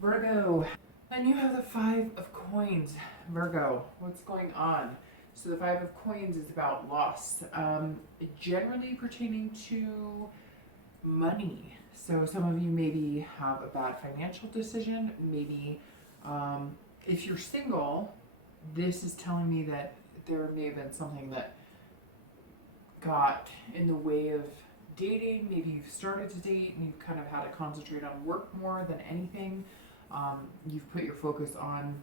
Virgo, and you have the Five of Coins. Virgo, what's going on? So the Five of Coins is about loss, generally pertaining to money. So some of you maybe have a bad financial decision. Maybe if you're single, this is telling me that there may have been something that got in the way of dating. Maybe you've started to date and you've kind of had to concentrate on work more than anything. You've put your focus on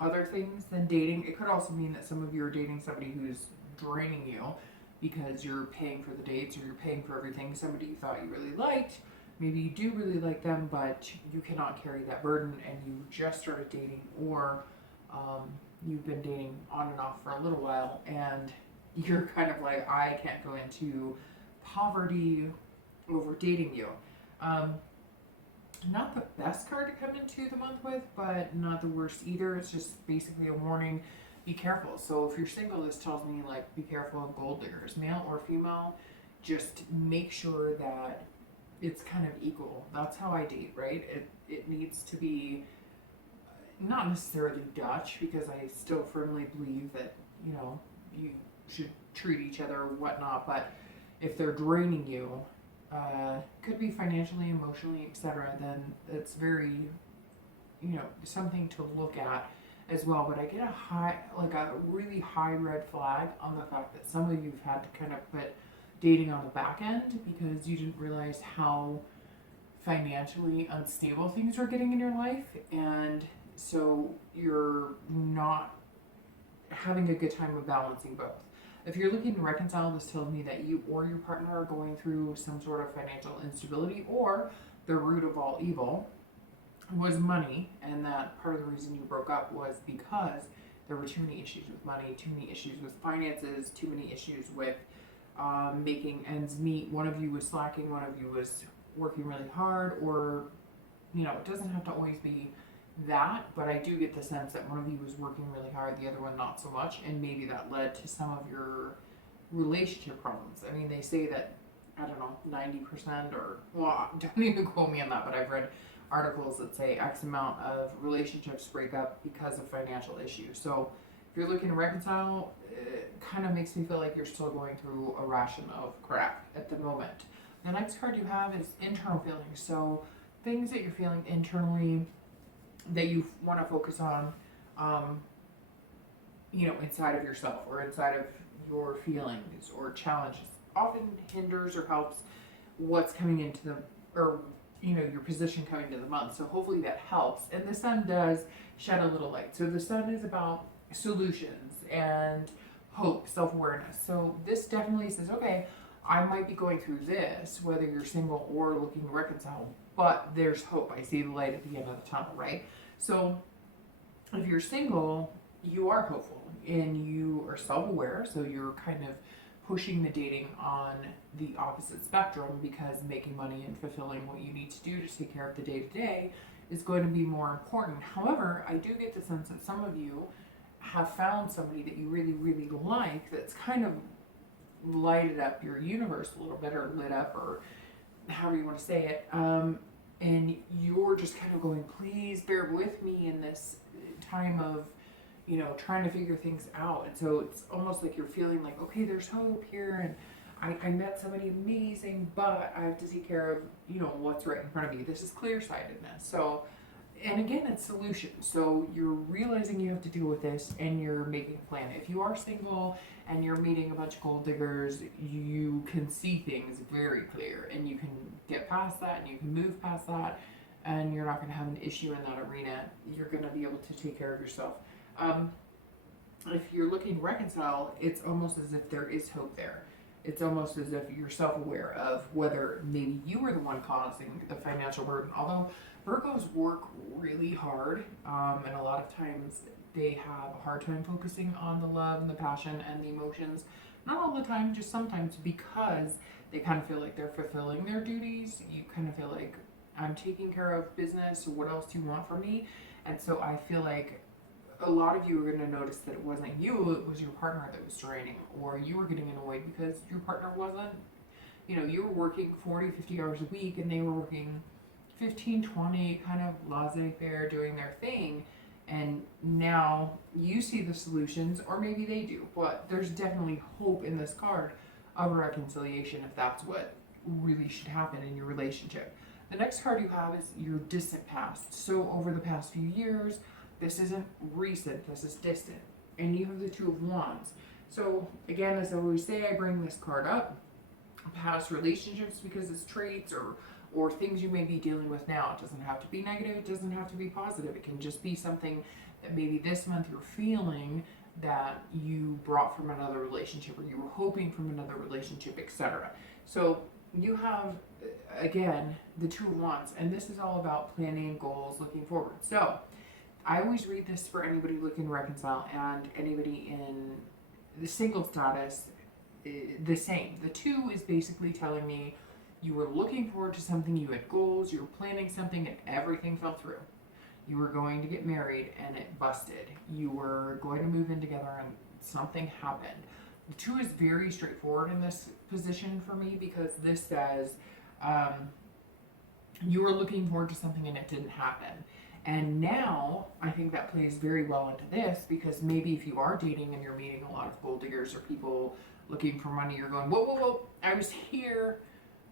other things than dating. It could also mean that some of you are dating somebody who's draining you because you're paying for the dates or you're paying for everything. Somebody you thought you really liked, maybe you do really like them, but you cannot carry that burden and you just started dating, or you've been dating on and off for a little while and you're kind of like, I can't go into poverty over dating you. Not the best card to come into the month with, but not the worst either. It's just basically a warning. Be careful. So if you're single, this tells me like be careful of gold diggers, male or female. Just make sure that it's kind of equal. That's how I date, right? It needs to be not necessarily Dutch, because I still firmly believe that, you know, you should treat each other or whatnot, but if they're draining you, could be financially, emotionally, etc., then it's very, you know, something to look at as well. But I get a really high red flag on the fact that some of you've had to kind of put dating on the back end because you didn't realize how financially unstable things are getting in your life, and so you're not having a good time of balancing both. If you're looking to reconcile, this tells me that you or your partner are going through some sort of financial instability, or the root of all evil was money, and that part of the reason you broke up was because there were too many issues with money, too many issues with finances, too many issues with making ends meet. One of you was slacking, one of you was working really hard, or, you know, it doesn't have to always be that, but I do get the sense that one of you was working really hard, the other one not so much, and maybe that led to some of your relationship problems. I mean, they say that, I don't know, 90%, or, well, don't even quote me on that, but I've read articles that say X amount of relationships break up because of financial issues. So if you're looking to reconcile, it kind of makes me feel like you're still going through a ration of crap at the moment. The next card you have is internal feelings. So things that you're feeling internally that you want to focus on, you know, inside of yourself or inside of your feelings or challenges, often hinders or helps what's coming into the, or, you know, your position coming to the month. So hopefully that helps. And the sun does shed a little light. So the sun is about solutions and hope, self-awareness. So this definitely says, okay, I might be going through this, whether you're single or looking to reconcile, but there's hope. I see the light at the end of the tunnel, right? So if you're single, you are hopeful and you are self-aware. So you're kind of pushing the dating on the opposite spectrum, because making money and fulfilling what you need to do to take care of the day-to-day is going to be more important. However, I do get the sense that some of you have found somebody that you really, really like that's kind of lighted up your universe a little bit, or lit up, or however you want to say it, and you're just kind of going, please bear with me in this time of, you know, trying to figure things out. And so it's almost like you're feeling like, okay, there's hope here, and I met somebody amazing, but I have to take care of, you know, what's right in front of you. This is clear-sightedness. So, and again, it's solutions. So you're realizing you have to deal with this and you're making a plan. If you are single and you're meeting a bunch of gold diggers, you can see things very clear and you can get past that and you can move past that, and you're not going to have an issue in that arena. You're going to be able to take care of yourself. If you're looking to reconcile, it's almost as if there is hope there. It's almost as if you're self-aware of whether maybe you were the one causing the financial burden. Although Virgos work really hard, and a lot of times they have a hard time focusing on the love and the passion and the emotions. Not all the time, just sometimes, because they kind of feel like they're fulfilling their duties. You kind of feel like, I'm taking care of business, so what else do you want from me? And so I feel like a lot of you are going to notice that it wasn't you, it was your partner that was draining, or you were getting annoyed because your partner wasn't, you know, you were working 40, 50 hours a week and they were working 15, 20, kind of laissez-faire, doing their thing, and now you see the solutions, or maybe they do, but there's definitely hope in this card of a reconciliation if that's what really should happen in your relationship. The next card you have is your distant past. So over the past few years, this isn't recent, this is distant. And you have the Two of Wands. So again, as I always say, I bring this card up, past relationships, because it's traits or things you may be dealing with now. It doesn't have to be negative, it doesn't have to be positive. It can just be something that maybe this month you're feeling that you brought from another relationship, or you were hoping from another relationship, etc. So you have, again, the Two of Wands, and this is all about planning, goals, looking forward. So I always read this for anybody looking to reconcile and anybody in the single status, the same. The two is basically telling me you were looking forward to something, you had goals, you were planning something, and everything fell through. You were going to get married and it busted. You were going to move in together and something happened. The two is very straightforward in this position for me, because this says you were looking forward to something and it didn't happen. And now I think that plays very well into this, because maybe if you are dating and you're meeting a lot of gold diggers or people looking for money, you're going, whoa, whoa, whoa, I was here,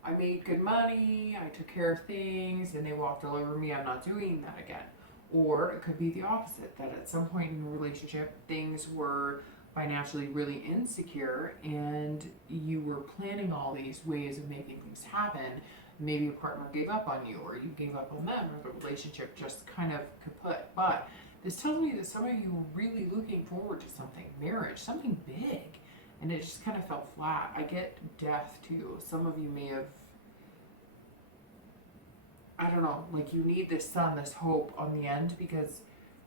I made good money, I took care of things, and they walked all over me, I'm not doing that again. Or it could be the opposite, that at some point in the relationship, things were financially really insecure and you were planning all these ways of making things happen. Maybe a partner gave up on you, or you gave up on them, or the relationship just kind of kaput. But this tells me that some of you were really looking forward to something, marriage, something big, and it just kind of fell flat. I get death too. Some of you may have, I don't know, like you need this sun, this hope on the end, because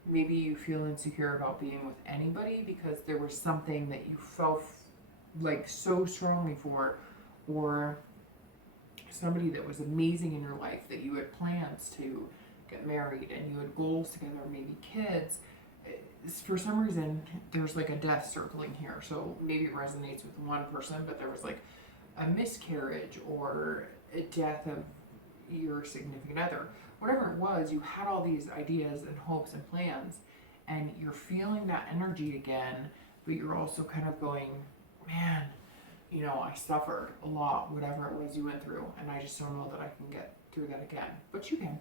maybe you feel insecure about being with anybody because there was something that you felt like so strongly for, or somebody that was amazing in your life that you had plans to get married and you had goals together, maybe kids. For some reason, there's like a death circling here. So maybe it resonates with one person, but there was like a miscarriage or a death of your significant other. Whatever it was, you had all these ideas and hopes and plans, and you're feeling that energy again, but you're also kind of going, man, you know, I suffered a lot, whatever it was you went through, and I just don't know that I can get through that again. But you can.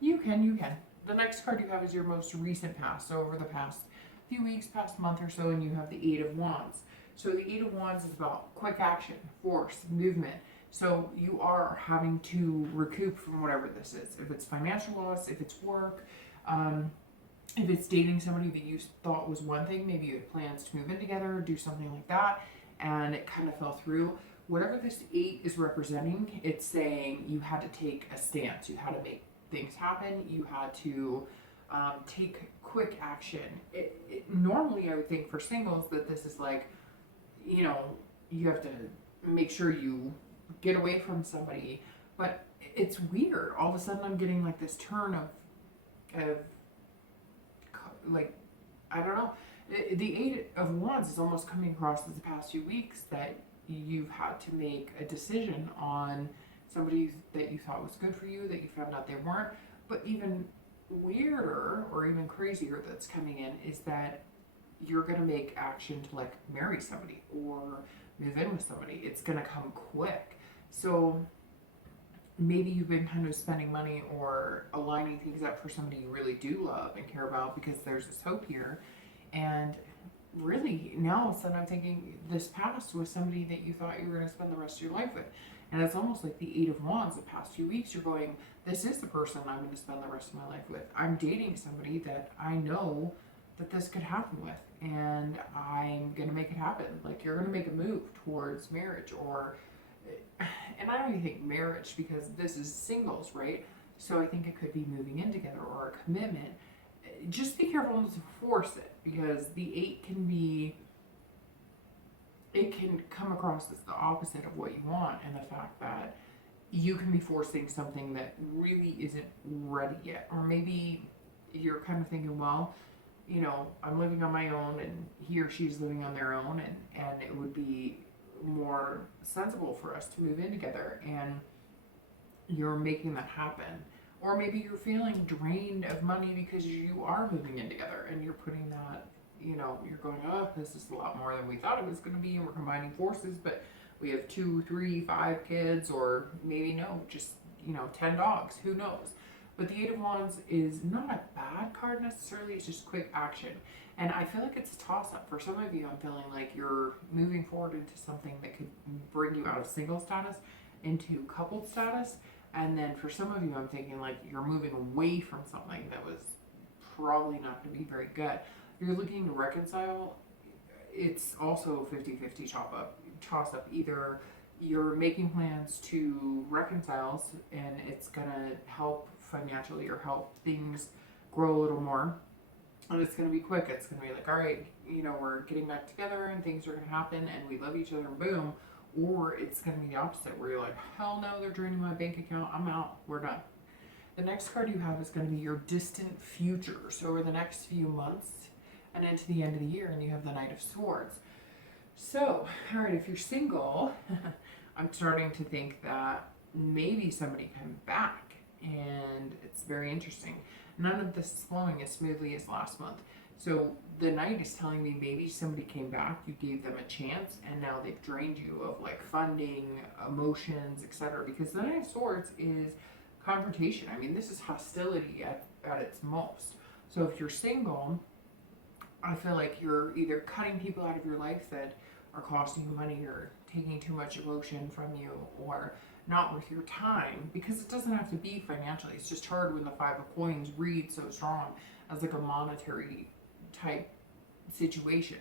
You can. The next card you have is your most recent past, so over the past few weeks, past month or so, and you have the Eight of Wands. So the Eight of Wands is about quick action, force, movement. So you are having to recoup from whatever this is. If it's financial loss, if it's work, if it's dating somebody that you thought was one thing, maybe you had plans to move in together, do something like that, and it kind of fell through. Whatever this 8 is representing, it's saying you had to take a stance. You had to make things happen. You had to take quick action. Normally, I would think for singles that this is like, you know, you have to make sure you get away from somebody, but it's weird. All of a sudden I'm getting like this turn of like, I don't know. The Eight of Wands is almost coming across as the past few weeks that you've had to make a decision on somebody that you thought was good for you, that you found out they weren't. But even weirder or even crazier that's coming in is that you're going to make action to like marry somebody or move in with somebody. It's going to come quick. So maybe you've been kind of spending money or aligning things up for somebody you really do love and care about, because there's this hope here. And really now all of a sudden I'm thinking this past was somebody that you thought you were going to spend the rest of your life with. And it's almost like the Eight of Wands. The past few weeks you're going, this is the person I'm going to spend the rest of my life with. I'm dating somebody that I know that this could happen with, and I'm going to make it happen. Like, you're going to make a move towards marriage, or, and I don't even think marriage, because this is singles, right? So I think it could be moving in together or a commitment. Just be careful not to force it, because the 8 can be, it can come across as the opposite of what you want, and the fact that you can be forcing something that really isn't ready yet. Or maybe you're kind of thinking, well, you know, I'm living on my own and he or she's living on their own, and it would be more sensible for us to move in together. And you're making that happen. Or maybe you're feeling drained of money because you are moving in together and you're putting that, you know, you're going, oh, this is a lot more than we thought it was going to be, and we're combining forces, but we have 2, 3, 5 kids, or maybe no, just, you know, 10 dogs, who knows. But the Eight of Wands is not a bad card necessarily, it's just quick action. And I feel like it's a toss-up. For some of you, I'm feeling like you're moving forward into something that could bring you out of single status into coupled status. And then for some of you, I'm thinking like you're moving away from something that was probably not going to be very good. If you're looking to reconcile, it's also 50-50 toss-up. Either you're making plans to reconcile and it's going to help financially or help things grow a little more. And it's going to be quick. It's going to be like, all right, you know, we're getting back together and things are going to happen and we love each other and boom. Or it's going to be the opposite where you're like, hell no, they're draining my bank account. I'm out. We're done. The next card you have is going to be your distant future. So over the next few months and into the end of the year, and you have the Knight of Swords. So, all right, if you're single, I'm starting to think that maybe somebody came back, and it's very interesting. None of this is flowing as smoothly as last month. So the Knight is telling me maybe somebody came back, you gave them a chance, and now they've drained you of like funding, emotions, etc. Because the Knight of Swords is confrontation. I mean, this is hostility at its most. So if you're single, I feel like you're either cutting people out of your life that are costing you money or taking too much emotion from you or not worth your time, because it doesn't have to be financially. It's just hard when the Five of Coins reads so strong as like a monetary type situation.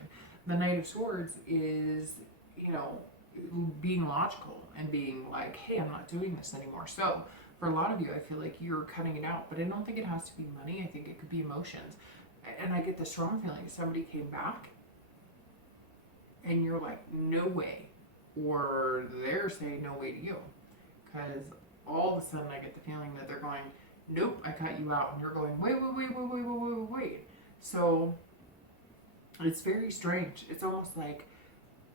The Knight of Swords is, you know, being logical and being like, hey, I'm not doing this anymore. So for a lot of you, I feel like you're cutting it out, but I don't think it has to be money. I think it could be emotions. And I get the strong feeling somebody came back and you're like, no way. Or they're saying no way to you. Because all of a sudden I get the feeling that they're going, nope, I cut you out. And you're going, wait. So it's very strange. It's almost like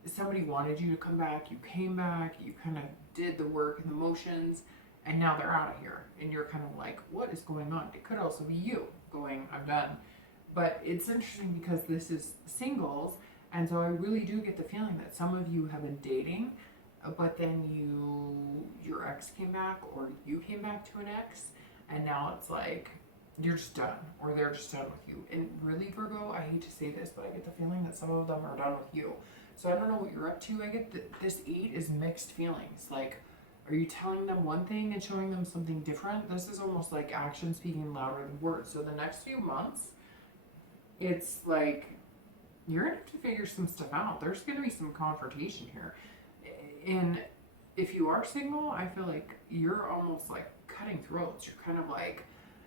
somebody wanted you to come back. You came back. You kind of did the work and the motions. And now they're out of here. And you're kind of like, what is going on? It could also be you going, I'm done. But it's interesting because this is singles. And so I really do get the feeling that some of you have been dating, but then your ex came back, or you came back to an ex, and now it's like you're just done, or they're just done with you. And really, Virgo, I hate to say this, but I get the feeling that some of them are done with you. So I don't know what you're up to. I get that this 8 is mixed feelings. Like, are you telling them one thing and showing them something different? This is almost like action speaking louder than words. So the next few months, it's like you're going to have to figure some stuff out. There's going to be some confrontation here. And if you are single, I feel like you're almost like cutting throats. You're kind of like,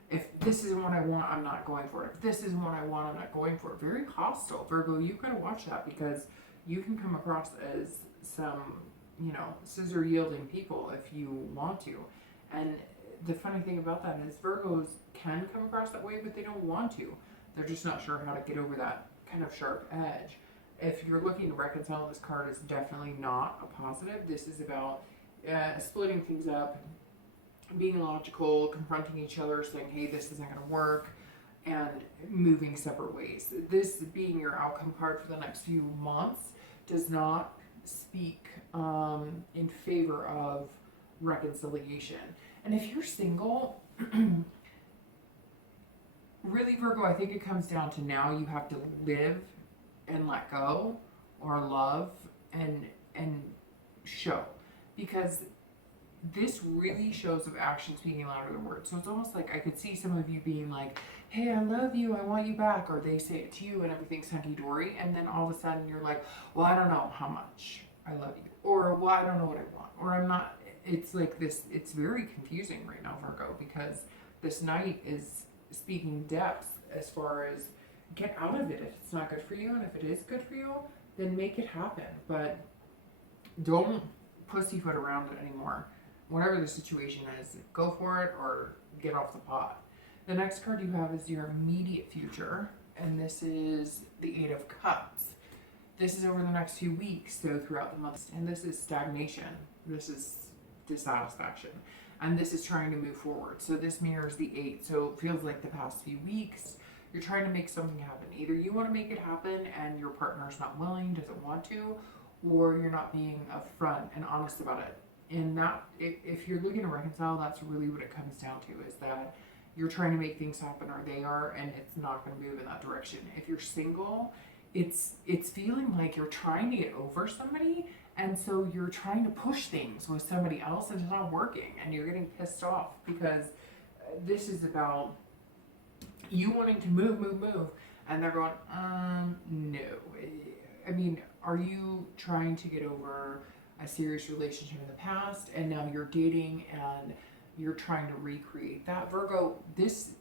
if this isn't what I want, I'm not going for it. If this isn't what I want, I'm not going for it. Very hostile. Virgo, you've got to watch that, because you can come across as some, you know, scissor yielding people if you want to. And the funny thing about that is Virgos can come across that way, but they don't want to. They're just not sure how to get over that kind of sharp edge. If you're looking to reconcile, this card is definitely not a positive. This is about splitting things up, being logical, confronting each other, saying, hey, this isn't going to work, and moving separate ways. This being your outcome card for the next few months does not speak in favor of reconciliation. And if you're single, really, Virgo, I think it comes down to now you have to live and let go, or love and show, because this really shows of action speaking louder than words. So it's almost like I could see some of you being like, hey, I love you, I want you back, or they say it to you and everything's hunky-dory, and then all of a sudden you're like, well, I don't know how much I love you, or well, I don't know what I want, or I'm not. It's like this, it's very confusing right now, Virgo, because this Knight is speaking depth as far as get out of it if it's not good for you, and if it is good for you, then make it happen. But don't pussyfoot around it anymore. Whatever the situation is, go for it or get off the pot. The next card you have is your immediate future, and this is the 8 of Cups. This is over the next few weeks, so throughout the month, and this is stagnation. This is dissatisfaction. and this is trying to move forward. So this mirrors the 8. So it feels like the past few weeks, you're trying to make something happen. Either you want to make it happen and your partner's not willing, doesn't want to, or you're not being upfront and honest about it. And that, if you're looking to reconcile, that's really what it comes down to, is that you're trying to make things happen, or they are, and it's not going to move in that direction. If you're single, it's feeling like you're trying to get over somebody, and so you're trying to push things with somebody else, and it's not working, and you're getting pissed off because this is about you wanting to move, and they're going, no. I mean, are you trying to get over a serious relationship in the past, and now you're dating and you're trying to recreate that? Virgo, this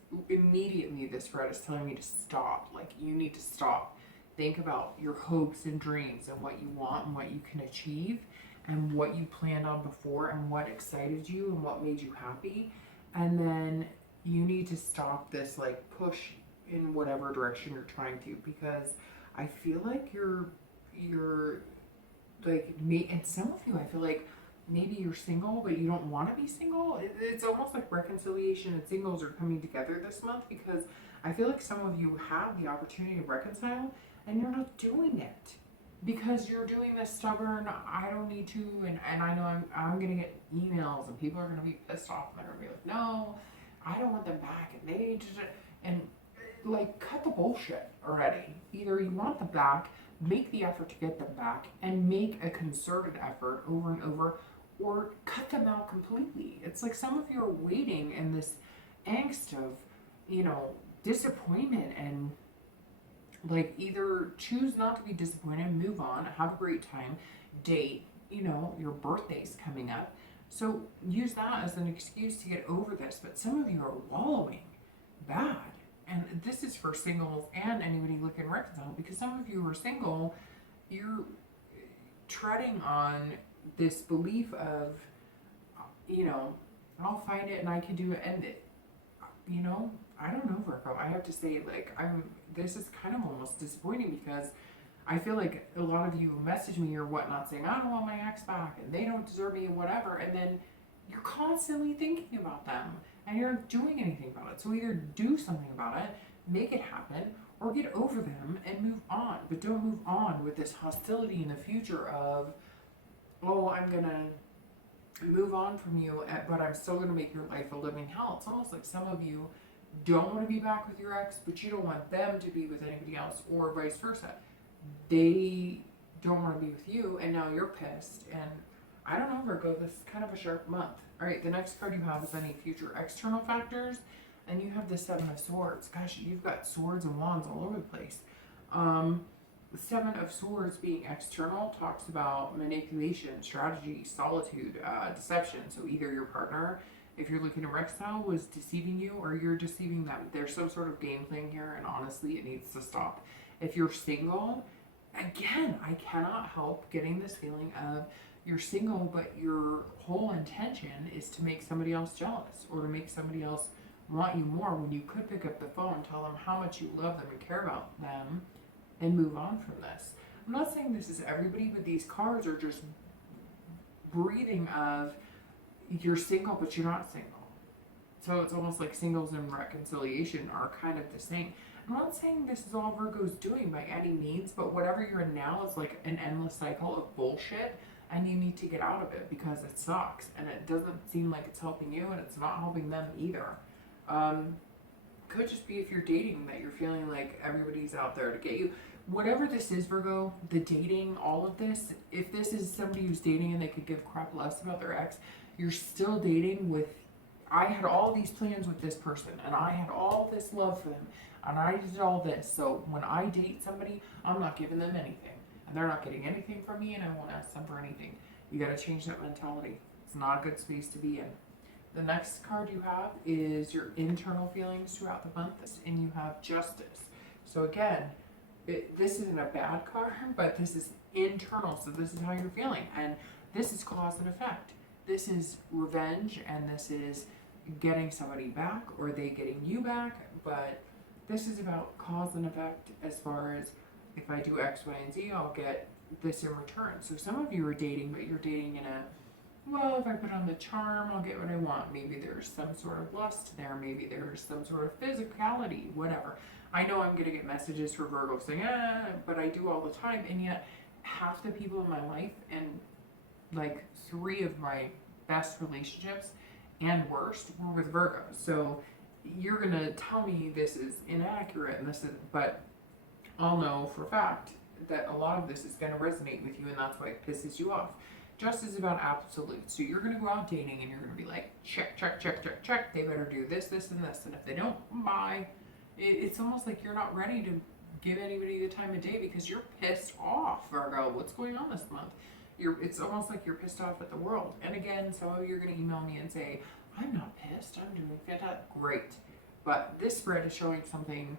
spread is telling me to stop. Like, you need to stop. Think about your hopes and dreams and what you want and what you can achieve and what you planned on before and what excited you and what made you happy. And then you need to stop this like push in whatever direction you're trying to, because I feel like you're like me, and some of you, I feel like maybe you're single but you don't want to be single. It's almost like reconciliation and singles are coming together this month, because I feel like some of you have the opportunity to reconcile and you're not doing it because you're doing this stubborn, I don't need to, and I know I'm gonna get emails and people are gonna be pissed off and they're gonna be like, no, I don't want them back, and they just, and like, cut the bullshit already. Either you want them back, make the effort to get them back, and make a concerted effort over and over, or cut them out completely. It's like some of you are waiting in this angst of, you know, disappointment, and like, either choose not to be disappointed, move on, have a great time, date, you know, your birthday's coming up. So use that as an excuse to get over this. But some of you are wallowing bad. And this is for singles and anybody looking to reconcile, because some of you are single, you're treading on this belief of, you know, I'll find it and I can do it. And, you know, I don't know, Virgo. I have to say, like, this is kind of almost disappointing, because I feel like a lot of you message me or whatnot saying, I don't want my ex back and they don't deserve me or whatever. And then you're constantly thinking about them and you're not doing anything about it. So either do something about it, make it happen, or get over them and move on. But don't move on with this hostility in the future of, oh, I'm going to move on from you, but I'm still going to make your life a living hell. It's almost like some of you don't want to be back with your ex, but you don't want them to be with anybody else, or vice versa. They don't want to be with you, and now you're pissed. And I don't know, Virgo, this is kind of a sharp month. All right, the next card you have is any future external factors, and you have the 7 of Swords. Gosh, you've got swords and wands all over the place. The 7 of Swords being external talks about manipulation, strategy, solitude, deception. So either your partner, if you're looking to reconcile, was deceiving you, or you're deceiving them. There's some sort of game playing here, and honestly, it needs to stop. If you're single, again, I cannot help getting this feeling of you're single, but your whole intention is to make somebody else jealous, or to make somebody else want you more, when you could pick up the phone, tell them how much you love them and care about them, and move on from this. I'm not saying this is everybody, but these cards are just breathing of you're single, but you're not single. So it's almost like singles and reconciliation are kind of the same. I'm not saying this is all Virgo's doing by any means, but whatever you're in now is like an endless cycle of bullshit, and you need to get out of it because it sucks, and it doesn't seem like it's helping you, and it's not helping them either. Could just be if you're dating that you're feeling like everybody's out there to get you. Whatever this is, Virgo, the dating, all of this, if this is somebody who's dating and they could give crap less about their ex, you're still dating with, I had all these plans with this person, and I had all this love for them, and I did all this. So when I date somebody, I'm not giving them anything, and they're not getting anything from me, and I won't ask them for anything. You got to change that mentality. It's not a good space to be in. The next card you have is your internal feelings throughout the month, and you have Justice. So again, this isn't a bad card, but this is internal, so this is how you're feeling, and this is cause and effect. This is revenge, and this is getting somebody back, or they getting you back, but this is about cause and effect as far as, if I do X, Y, and Z, I'll get this in return. So some of you are dating, but you're dating in a well, if I put on the charm, I'll get what I want. Maybe there's some sort of lust there. Maybe there's some sort of physicality, whatever. I know I'm going to get messages for Virgo saying, but I do all the time. And yet, half the people in my life, and like 3 of my best relationships and worst, were with Virgos. So you're going to tell me this is inaccurate, and this is, but I'll know for a fact that a lot of this is going to resonate with you, and that's why it pisses you off. Justice is about absolute. So you're going to go out dating and you're going to be like, check, check, check, check, check. They better do this, this, and this. And if they don't, bye. It's almost like you're not ready to give anybody the time of day because you're pissed off, Virgo. What's going on this month? It's almost like you're pissed off at the world. And again, some of you are going to email me and say, I'm not pissed. I'm doing fantastic. Great. But this spread is showing something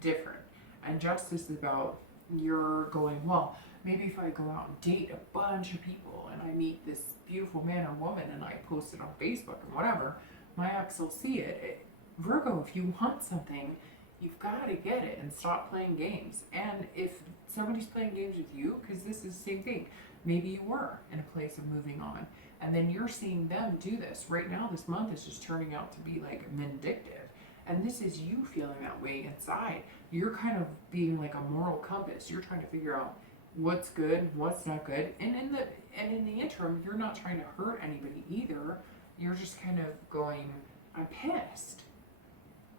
different. And justice is about you're going, well, maybe if I go out and date a bunch of people and I meet this beautiful man or woman and I post it on Facebook and whatever, my ex will see it. Virgo, if you want something, you've got to get it and stop playing games. And if somebody's playing games with you, because this is the same thing, maybe you were in a place of moving on and then you're seeing them do this. Right now, this month is just turning out to be like vindictive. And this is you feeling that way inside. You're kind of being like a moral compass. You're trying to figure out what's good, what's not good. And in the interim, you're not trying to hurt anybody either. You're just kind of going, I'm pissed.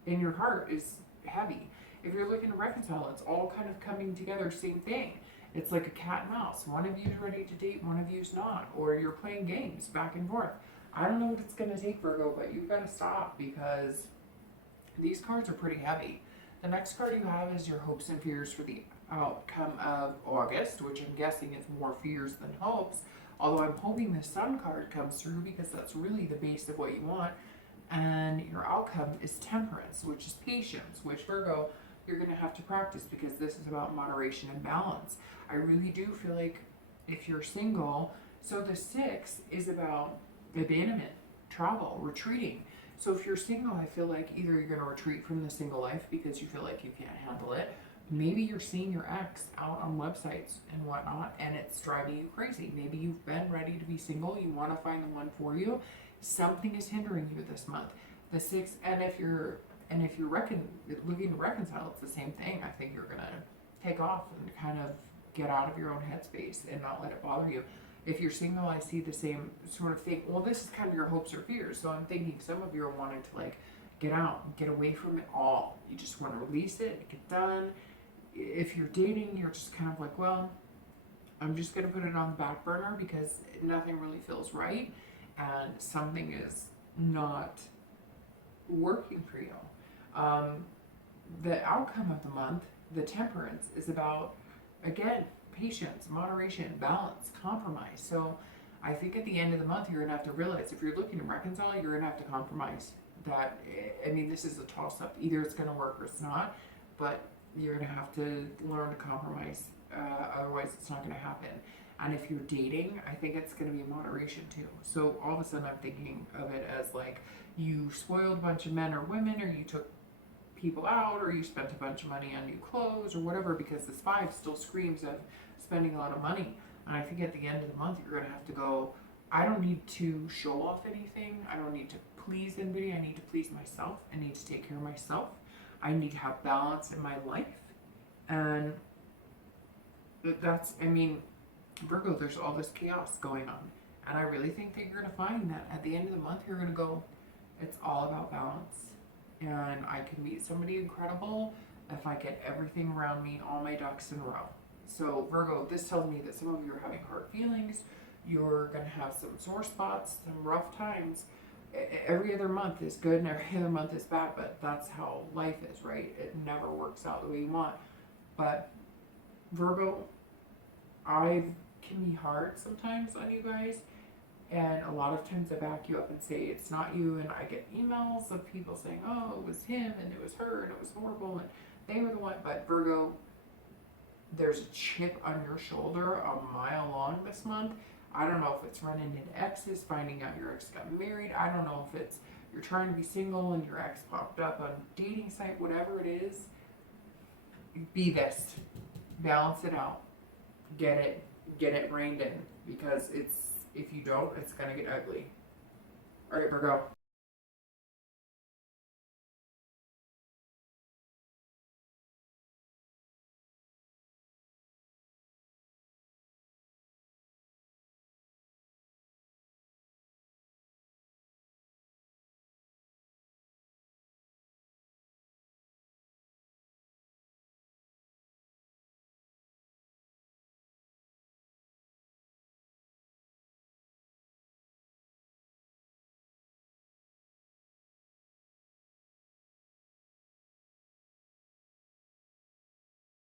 And your heart is heavy. If you're looking to reconcile, it's all kind of coming together, same thing. It's like a cat and mouse. One of you's ready to date, one of you's not. Or you're playing games back and forth. I don't know what it's going to take, Virgo, but you've got to stop because these cards are pretty heavy. The next card you have is your hopes and fears for the outcome of August, which I'm guessing is more fears than hopes. Although I'm hoping the Sun card comes through because that's really the base of what you want. And your outcome is temperance, which is patience, which Virgo, you're going to have to practice because this is about moderation and balance. I really do feel like if you're single, so the 6 is about abandonment, travel, retreating. So if you're single, I feel like either you're going to retreat from the single life because you feel like you can't handle it. Maybe you're seeing your ex out on websites and whatnot, and it's driving you crazy. Maybe you've been ready to be single. You want to find the one for you. Something is hindering you this month. The 6, and if you're looking to reconcile, it's the same thing. I think you're going to take off and kind of get out of your own headspace and not let it bother you. If you're single, I see the same sort of thing. Well, this is kind of your hopes or fears. So I'm thinking some of you are wanting to like get out, get away from it all. You just want to release it, get done. If you're dating, you're just kind of like, well, I'm just going to put it on the back burner because nothing really feels right and something is not working for you. The outcome of the month, the temperance, is about, again, patience, moderation, balance, compromise. So I think at the end of the month, you're going to have to realize if you're looking to reconcile, you're going to have to compromise. That, I mean, this is a toss-up. Either it's going to work or it's not, but you're going to have to learn to compromise. Otherwise, it's not going to happen. And if you're dating, I think it's going to be moderation too. So all of a sudden, I'm thinking of it as like you spoiled a bunch of men or women, or you took people out, or you spent a bunch of money on new clothes or whatever, because this 5 still screams of spending a lot of money. And I think at the end of the month, you're going to have to go, I don't need to show off anything. I don't need to please anybody. I need to please myself. I need to take care of myself. I need to have balance in my life. And that's, I mean, Virgo, there's all this chaos going on. And I really think that you're going to find that at the end of the month, you're going to go, it's all about balance. And I can meet somebody incredible if I get everything around me, all my ducks in a row. So Virgo, this tells me that some of you are having hard feelings. You're going to have some sore spots, some rough times. Every other month is good and every other month is bad, but that's how life is, right? It never works out the way you want. But Virgo, I can be hard sometimes on you guys. And a lot of times I back you up and say, it's not you. And I get emails of people saying, oh, it was him and it was her and it was horrible and they were the one. But Virgo, there's a chip on your shoulder a mile long this month. I don't know if it's running into exes, finding out your ex got married. I don't know if it's you're trying to be single and your ex popped up on a dating site, whatever it is. Be this. Balance it out. Get it reined in, because If you don't, it's going to get ugly. All right, Virgo.